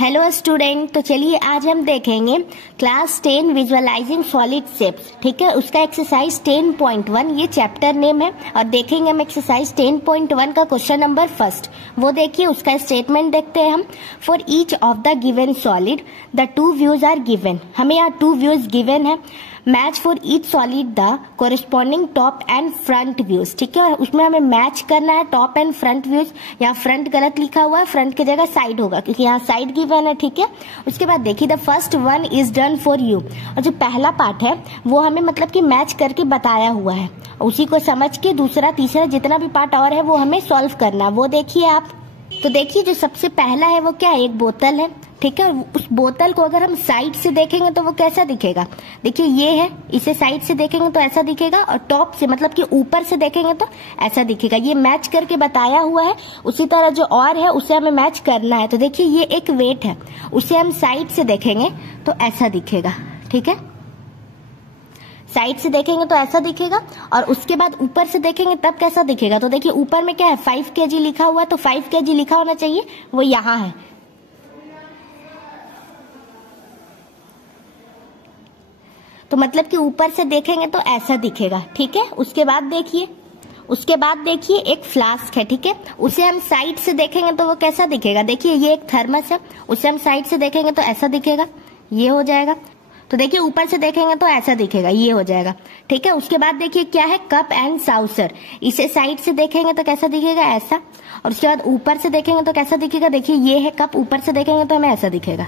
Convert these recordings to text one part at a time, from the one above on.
Hello student, तो चलिए आज हम देखेंगे क्लास 10 विजुअलाइजिंग सॉलिड शेप्स। ठीक है, उसका एक्सरसाइज 10.1 ये चैप्टर नेम है और देखेंगे हम एक्सरसाइज 10.1 का क्वेश्चन नंबर फर्स्ट। वो देखिए, उसका स्टेटमेंट देखते हैं हम। For each of the given solid the two views are given. हमें यहाँ टू व्यूज गिवन है। Match for each solid the corresponding top and front views. ठीक है, उसमें हमें मैच करना है टॉप एंड फ्रंट व्यूज। यहाँ फ्रंट गलत लिखा हुआ है, फ्रंट की जगह साइड होगा क्योंकि यहाँ साइड गिवन है। ठीक है, उसके बाद देखिए the first one is done for you. और जो पहला पार्ट है वो हमें मतलब कि मैच करके बताया हुआ है, उसी को समझ के दूसरा तीसरा जितना भी पार्ट और है वो हमें सॉल्व करना। वो देखिए आप। तो देखिए जो सबसे पहला है वो क्या है, एक बोतल है। ठीक है, उस बोतल को अगर हम साइड से देखेंगे तो वो कैसा दिखेगा। देखिए ये है, इसे साइड से देखेंगे तो ऐसा दिखेगा और टॉप से मतलब कि ऊपर से देखेंगे तो ऐसा दिखेगा। ये मैच करके बताया हुआ है। उसी तरह जो और है उसे हमें मैच करना है। तो देखिए ये एक वेट है, उसे हम साइड से देखेंगे तो ऐसा दिखेगा। ठीक है, साइड से देखेंगे तो ऐसा दिखेगा और उसके बाद ऊपर से देखेंगे तब कैसा दिखेगा। तो देखिए ऊपर में क्या है, 5 kg लिखा हुआ है, तो 5 kg लिखा होना चाहिए, वो यहाँ है। तो मतलब कि ऊपर से देखेंगे तो ऐसा दिखेगा। ठीक है, उसके बाद देखिए एक फ्लास्क है। ठीक है, उसे हम साइड से देखेंगे तो वो कैसा दिखेगा। देखिए ये एक थर्मस है, उसे हम साइड से देखेंगे तो ऐसा दिखेगा, ये हो जाएगा। तो देखिए ऊपर से देखेंगे तो ऐसा दिखेगा, ये हो जाएगा। ठीक है, उसके बाद देखिए क्या है, कप एंड साउसर। इसे साइड से देखेंगे तो कैसा दिखेगा, ऐसा। और उसके बाद ऊपर से देखेंगे तो कैसा दिखेगा। देखिए ये है कप, ऊपर से देखेंगे तो हमें ऐसा दिखेगा।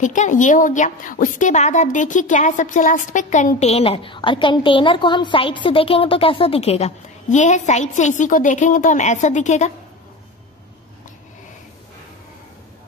ठीक है, ये हो गया। उसके बाद आप देखिए क्या है सबसे लास्ट पे, कंटेनर। और कंटेनर को हम साइड से देखेंगे तो कैसा दिखेगा, ये है साइड से, इसी को देखेंगे तो हम ऐसा दिखेगा।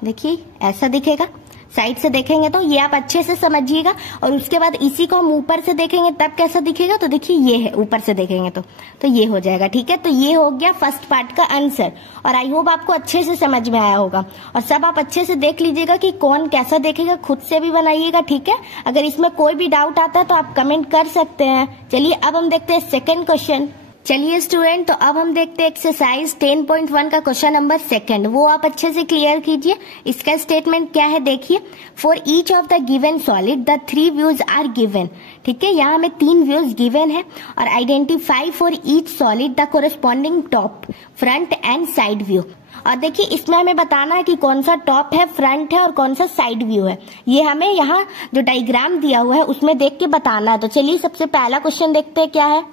देखिए ऐसा दिखेगा, साइड से देखेंगे तो। ये आप अच्छे से समझिएगा। और उसके बाद इसी को हम ऊपर से देखेंगे तब कैसा दिखेगा। तो देखिए ये है, ऊपर से देखेंगे तो ये हो जाएगा। ठीक है, तो ये हो गया फर्स्ट पार्ट का आंसर। और आई होप आपको अच्छे से समझ में आया होगा। और सब आप अच्छे से देख लीजिएगा कि कौन कैसा देखेगा, खुद से भी बनाइएगा। ठीक है, अगर इसमें कोई भी डाउट आता है तो आप कमेंट कर सकते हैं। चलिए अब हम देखते हैं सेकेंड क्वेश्चन। चलिए स्टूडेंट, तो अब हम देखते हैं एक्सरसाइज 10.1 का क्वेश्चन नंबर सेकंड। वो आप अच्छे से क्लियर कीजिए। इसका स्टेटमेंट क्या है देखिए। For each of the given solid the 3 views are given. ठीक है, यहाँ हमें 3 व्यूज गिवन है। और identify for each solid the corresponding top, front and side view. और देखिए इसमें हमें बताना है कि कौन सा टॉप है, फ्रंट है और कौन सा साइड व्यू है। ये हमें यहाँ जो डायग्राम दिया हुआ है उसमें देख के बताना है। तो चलिए सबसे पहला क्वेश्चन देखते हैं क्या है।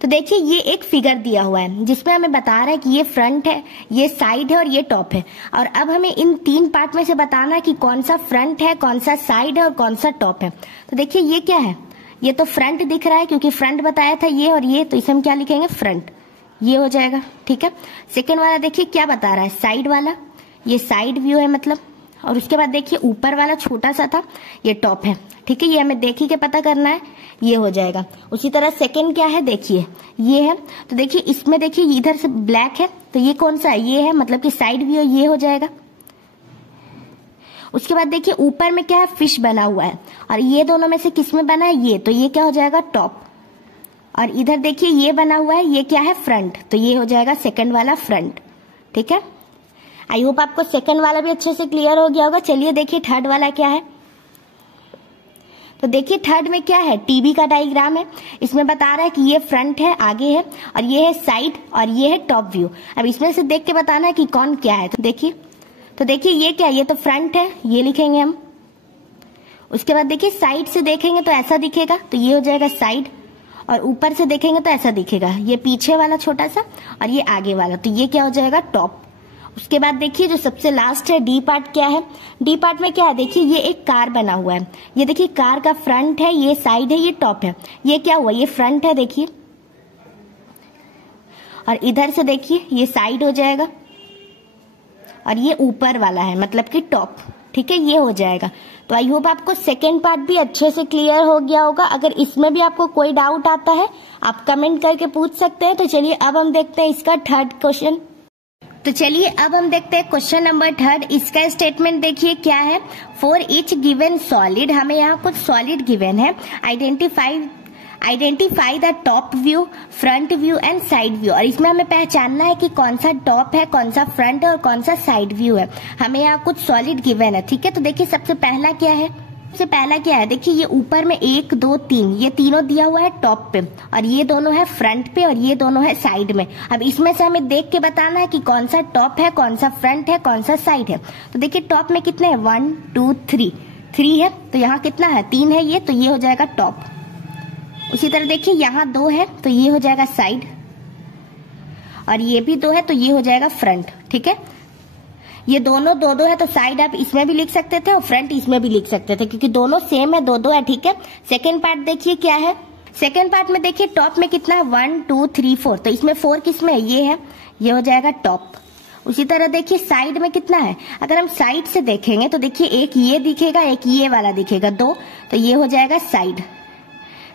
तो देखिए ये एक फिगर दिया हुआ है जिसमें हमें बता रहा है कि ये फ्रंट है, ये साइड है और ये टॉप है। और अब हमें इन 3 पार्ट में से बताना है कि कौन सा फ्रंट है, कौन सा साइड है और कौन सा टॉप है। तो देखिए ये क्या है, ये तो फ्रंट दिख रहा है क्योंकि फ्रंट बताया था ये और ये, तो इसे हम क्या लिखेंगे, फ्रंट। ये हो जाएगा। ठीक है, सेकेंड वाला देखिए क्या बता रहा है, साइड वाला, ये साइड व्यू है मतलब। और उसके बाद देखिए ऊपर वाला छोटा सा था, ये टॉप है। ठीक है, ये हमें देखी के पता करना है, ये हो जाएगा। उसी तरह सेकंड क्या है देखिए, ये है। तो देखिए इसमें देखिए इधर से ब्लैक है, तो ये कौन सा है, ये है मतलब कि साइड व्यू, ये हो जाएगा। उसके बाद देखिए ऊपर में क्या है, फिश बना हुआ है। और ये दोनों में से किस में बना है, ये, तो ये क्या हो जाएगा, टॉप। और इधर देखिए ये बना हुआ है, ये क्या है, फ्रंट, तो ये हो जाएगा सेकंड वाला फ्रंट। ठीक है, आई होप आपको सेकंड वाला भी अच्छे से क्लियर हो गया होगा। चलिए देखिए थर्ड वाला क्या है। तो देखिए थर्ड में क्या है, टीवी का डायग्राम है। इसमें बता रहा है कि ये फ्रंट है, आगे है, और ये है साइड और ये है टॉप व्यू। अब इसमें से देख के बताना है कि कौन क्या है। तो देखिए ये क्या है, ये तो फ्रंट है, ये लिखेंगे हम। उसके बाद देखिए साइड से देखेंगे तो ऐसा दिखेगा, तो ये हो जाएगा साइड। और ऊपर से देखेंगे तो ऐसा दिखेगा, ये पीछे वाला छोटा सा और ये आगे वाला, तो ये क्या हो जाएगा, टॉप। उसके बाद देखिए जो सबसे लास्ट है डी पार्ट क्या है। डी पार्ट में क्या है, देखिए ये एक कार बना हुआ है। ये देखिए कार का फ्रंट है, ये साइड है, ये टॉप है। ये क्या हुआ, ये फ्रंट है देखिए। और इधर से देखिए ये साइड हो जाएगा और ये ऊपर वाला है मतलब कि टॉप। ठीक है, ये हो जाएगा। तो आई होप आपको सेकेंड पार्ट भी अच्छे से क्लियर हो गया होगा। अगर इसमें भी आपको कोई डाउट आता है आप कमेंट करके पूछ सकते हैं। तो चलिए अब हम देखते हैं इसका थर्ड क्वेश्चन। तो चलिए अब हम देखते हैं क्वेश्चन नंबर थर्ड। इसका स्टेटमेंट देखिए क्या है। फॉर ईच गिवन सॉलिड, हमें यहाँ कुछ सॉलिड गिवन है। Identify the top view, front view and side view. और इसमें हमें पहचानना है कि कौन सा टॉप है, कौन सा फ्रंट है और कौन सा साइड व्यू है। हमें यहाँ कुछ सॉलिड गिवन है, ठीक है। तो देखिए सबसे पहला क्या है, सबसे पहला क्या है, देखिए ये ऊपर में 1 2 3 ये तीनों दिया हुआ है टॉप पे, और ये दोनों है फ्रंट पे और ये दोनों है साइड में। अब इसमें से हमें देख के बताना है कि कौन सा टॉप है, कौन सा फ्रंट है, कौन सा साइड है। तो देखिए टॉप में कितने हैं, 1 2 3 है, तो यहाँ कितना है, 3 है ये, तो ये हो जाएगा टॉप। उसी तरह देखिए यहाँ 2 है, तो ये हो जाएगा साइड, और ये भी 2 है, तो ये हो जाएगा फ्रंट, ठीक है। ये दोनों 2 2 है, तो साइड आप इसमें भी लिख सकते थे और फ्रंट इसमें भी लिख सकते थे, क्योंकि दोनों सेम है, 2 2 है, ठीक है। सेकेंड पार्ट देखिए क्या है, सेकेंड पार्ट में देखिए टॉप में कितना है, 1 2 3 4, तो इसमें 4 किसमें है, ये है, ये हो जाएगा टॉप। उसी तरह देखिए साइड में कितना है, अगर हम साइड से देखेंगे तो देखिए एक ये दिखेगा, एक ये वाला दिखेगा, 2, तो ये हो जाएगा साइड,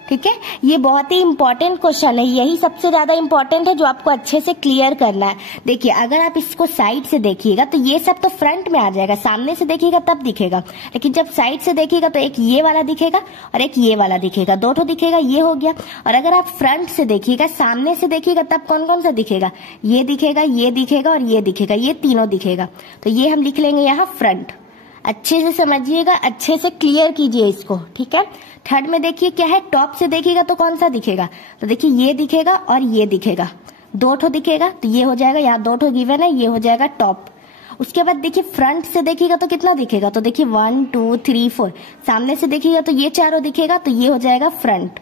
ठीक है। ये बहुत ही इंपॉर्टेंट क्वेश्चन है, यही सबसे ज्यादा इंपॉर्टेंट है जो आपको अच्छे से क्लियर करना है। देखिए अगर आप इसको साइड से देखिएगा तो ये सब तो फ्रंट में आ जाएगा, सामने से देखिएगा तब दिखेगा, लेकिन जब साइड से देखिएगा तो एक ये वाला दिखेगा और एक ये वाला दिखेगा, 2 ठो दिखेगा, ये हो गया। और अगर आप फ्रंट से देखिएगा, सामने से देखिएगा, तब कौन कौन सा दिखेगा, ये दिखेगा, ये दिखेगा और ये दिखेगा, ये तीनों दिखेगा, तो ये हम लिख लेंगे यहाँ फ्रंट। अच्छे से समझिएगा, अच्छे से क्लियर कीजिए इसको, ठीक है। थर्ड में देखिए क्या है, टॉप से देखिएगा तो कौन सा दिखेगा, तो देखिए ये दिखेगा और ये दिखेगा, 2 ठो दिखेगा, तो ये हो जाएगा, यहाँ 2 ठो गिवन है, ये हो जाएगा टॉप। उसके बाद देखिए फ्रंट से देखिएगा तो कितना दिखेगा, तो देखिए 1 2 3 4, सामने से देखिएगा तो ये चारों दिखेगा, तो ये हो जाएगा फ्रंट।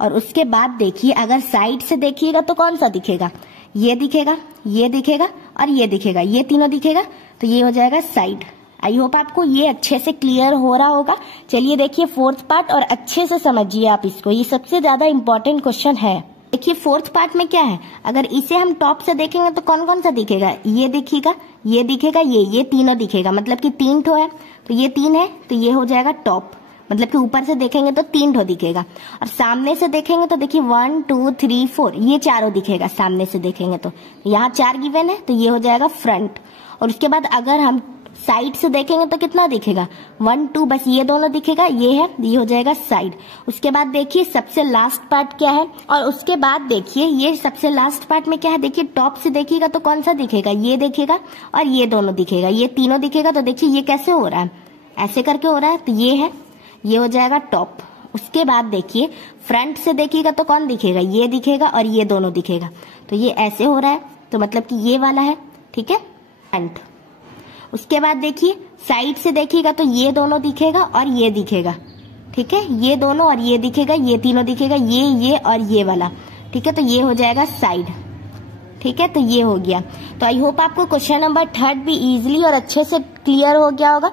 और उसके बाद देखिए अगर साइड से देखिएगा तो कौन सा दिखेगा, ये दिखेगा, ये दिखेगा और ये दिखेगा, ये तीनों दिखेगा, तो ये हो जाएगा साइड। आई होप आपको ये अच्छे से क्लियर हो रहा होगा। चलिए देखिए फोर्थ पार्ट, और अच्छे से समझिए आप इसको, ये सबसे ज्यादा इंपॉर्टेंट क्वेश्चन है। देखिए फोर्थ पार्ट में क्या है, अगर इसे हम टॉप से देखेंगे तो कौन कौन सा दिखेगा, ये दिखेगा, ये दिखेगा, ये तीनों दिखेगा, मतलब कि 3 ठो है, तो ये 3 है, तो ये हो जाएगा टॉप, मतलब कि ऊपर से देखेंगे तो 3 ठो दिखेगा। और सामने से देखेंगे तो देखिए 1 2 3 4 ये चारों दिखेगा, सामने से देखेंगे तो यहाँ 4 गिवन है, तो ये हो जाएगा फ्रंट। और उसके बाद अगर हम साइड से देखेंगे तो कितना दिखेगा, 1 2, बस ये दोनों दिखेगा, ये है, ये हो जाएगा साइड। उसके बाद देखिए सबसे लास्ट पार्ट क्या है, और उसके बाद देखिए ये सबसे लास्ट पार्ट में क्या है, देखिए टॉप से देखिएगा तो कौन सा दिखेगा, ये दिखेगा और ये दोनों दिखेगा, ये तीनों दिखेगा। तो देखिए ये कैसे हो रहा है, ऐसे करके हो रहा है, तो ये है, ये हो जाएगा टॉप। उसके बाद देखिए फ्रंट से देखिएगा तो कौन दिखेगा, ये दिखेगा और ये दोनों दिखेगा, तो ये ऐसे हो रहा है, तो मतलब कि ये वाला है, ठीक है, फ्रंट। उसके बाद देखिए साइड से देखिएगा तो ये दोनों दिखेगा और ये दिखेगा, ठीक है, ये दोनों और ये दिखेगा, ये तीनों दिखेगा, ये और ये वाला, ठीक है, तो ये हो जाएगा साइड, ठीक है। तो ये हो गया। तो आई होप आपको क्वेश्चन नंबर 3 भी इजीली और अच्छे से क्लियर हो गया होगा।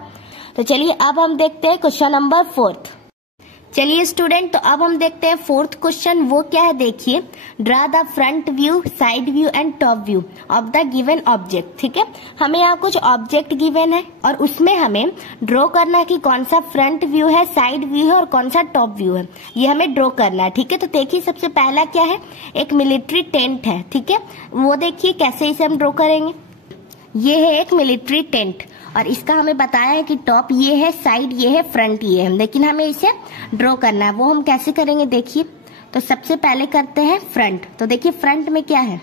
तो चलिए अब हम देखते हैं क्वेश्चन नंबर 4। चलिए स्टूडेंट, तो अब हम देखते हैं 4th क्वेश्चन, वो क्या है, देखिए draw the front view, side view and top view of the given object. ठीक है, हमें यहाँ कुछ ऑब्जेक्ट गिवन है और उसमें हमें ड्रॉ करना है कि कौन सा फ्रंट व्यू है, साइड व्यू है और कौन सा टॉप व्यू है, ये हमें ड्रॉ करना है। ठीक है, तो देखिए सबसे पहला क्या है, एक मिलिट्री टेंट है। ठीक है, वो देखिए कैसे इसे हम ड्रॉ करेंगे। ये है एक मिलिट्री टेंट और इसका हमें बताया है कि टॉप ये है, साइड ये है, फ्रंट ये है, लेकिन हमें इसे ड्रॉ करना है। वो हम कैसे करेंगे देखिए, तो सबसे पहले करते हैं फ्रंट। तो देखिए फ्रंट में क्या है,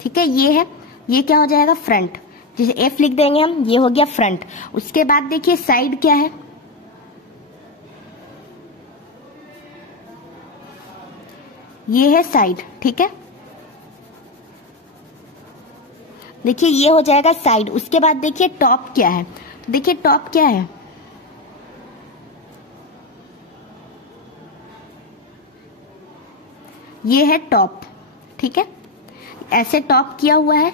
ठीक है, ये है, ये क्या हो जाएगा फ्रंट, जिसे एफ लिख देंगे हम, ये हो गया फ्रंट। उसके बाद देखिए साइड क्या है, ये है साइड। ठीक है, देखिए ये हो जाएगा साइड। उसके बाद देखिए टॉप क्या है, देखिए टॉप क्या है, ये है टॉप। ठीक है, ऐसे टॉप किया हुआ है,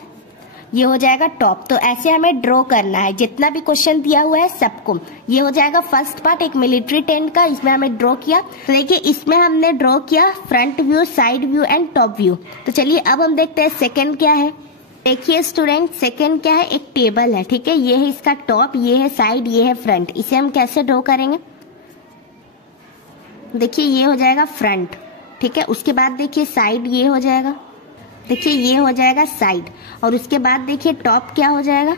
ये हो जाएगा टॉप। तो ऐसे हमें ड्रॉ करना है, जितना भी क्वेश्चन दिया हुआ है सबको। ये हो जाएगा फर्स्ट पार्ट, एक मिलिट्री टेंट का, इसमें हमें ड्रॉ किया। तो देखिए इसमें हमने ड्रॉ किया front view, side view and top view. तो चलिए अब हम देखते हैं सेकेंड क्या है। देखिए स्टूडेंट, सेकेंड क्या है, एक टेबल है। ठीक है, ये है इसका टॉप, ये है साइड, ये है फ्रंट। इसे हम कैसे ड्रॉ करेंगे, देखिए ये हो जाएगा फ्रंट। ठीक है, उसके बाद देखिए साइड ये हो जाएगा, देखिए ये हो जाएगा साइड। और उसके बाद देखिए टॉप क्या हो जाएगा,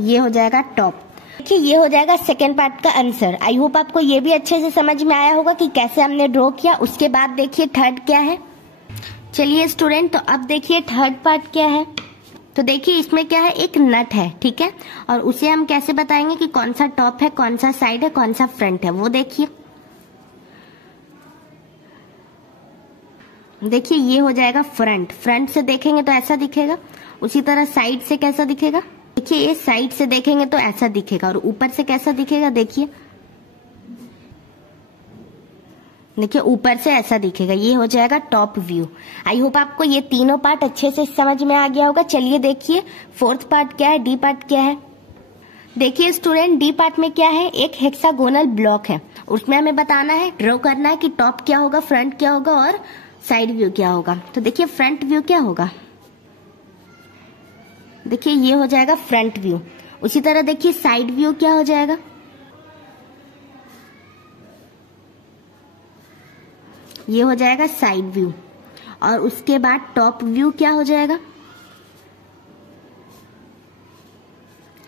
ये हो जाएगा टॉप। देखिए ये हो जाएगा सेकेंड पार्ट का आंसर। आई होप आपको ये भी अच्छे से समझ में आया होगा कि कैसे हमने ड्रॉ किया। उसके बाद देखिए थर्ड क्या है। चलिए स्टूडेंट, तो अब देखिए थर्ड पार्ट क्या है। तो देखिए इसमें क्या है, एक नट है, ठीक है, और उसे हम कैसे बताएंगे कि कौन सा टॉप है, कौन सा साइड है, कौन सा फ्रंट है, वो देखिए। देखिए ये हो जाएगा फ्रंट। फ्रंट से देखेंगे तो ऐसा दिखेगा। उसी तरह साइड से कैसा दिखेगा, देखिए ये साइड से देखेंगे तो ऐसा दिखेगा। और ऊपर से कैसा दिखेगा, देखिए देखिए ऊपर से ऐसा दिखेगा। ये हो जाएगा टॉप व्यू। आई होप आपको ये तीनों पार्ट अच्छे से समझ में आ गया होगा। चलिए देखिए फोर्थ पार्ट क्या है, डी पार्ट क्या है। देखिए स्टूडेंट, डी पार्ट में क्या है, एक हेक्सागोनल ब्लॉक है। उसमें हमें बताना है, ड्रॉ करना है कि टॉप क्या होगा, फ्रंट क्या होगा और साइड व्यू क्या होगा। तो देखिए फ्रंट व्यू क्या होगा, देखिए ये हो जाएगा फ्रंट व्यू। उसी तरह देखिए साइड व्यू क्या हो जाएगा, ये हो जाएगा साइड व्यू। और उसके बाद टॉप व्यू क्या हो जाएगा,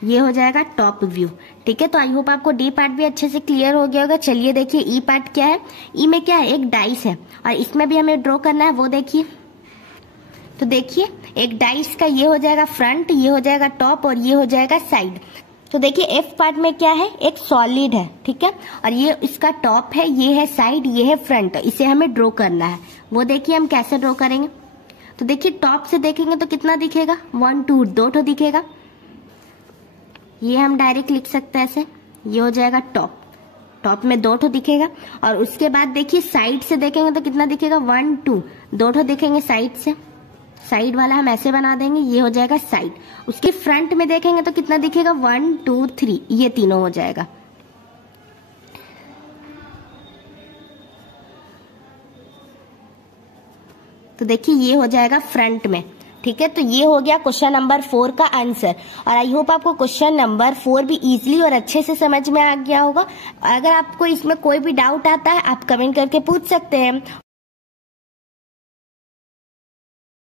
ये हो जाएगा टॉप व्यू। ठीक है, तो आई होप आपको डी पार्ट भी अच्छे से क्लियर हो गया होगा। चलिए देखिए ई पार्ट क्या है। ई में क्या है, एक डाइस है और इसमें भी हमें ड्रॉ करना है, वो देखिए। तो देखिए एक डाइस का ये हो जाएगा फ्रंट, ये हो जाएगा टॉप और ये हो जाएगा साइड। तो देखिए एफ पार्ट में क्या है, एक सॉलिड है, ठीक है, और ये इसका टॉप है, ये है साइड, ये है फ्रंट। इसे हमें ड्रॉ करना है, वो देखिए हम कैसे ड्रॉ करेंगे। तो देखिए टॉप से देखेंगे तो कितना दिखेगा, 1 2 दो ठो दिखेगा। ये हम डायरेक्ट लिख सकते हैं ऐसे, ये हो जाएगा टॉप। टॉप में 2 ठो दिखेगा। और उसके बाद देखिए साइड से देखेंगे तो कितना दिखेगा, 1 2 दो ठो दिखेंगे साइड से। साइड वाला हम ऐसे बना देंगे, ये हो जाएगा साइड। उसके फ्रंट में देखेंगे तो कितना दिखेगा, 1 2 3, ये तीनों हो जाएगा। तो देखिए ये हो जाएगा फ्रंट में। ठीक है, तो ये हो गया क्वेश्चन नंबर 4 का आंसर। और आई होप आपको क्वेश्चन नंबर 4 भी इजीली और अच्छे से समझ में आ गया होगा। अगर आपको इसमें कोई भी डाउट आता है, आप कमेंट करके पूछ सकते हैं।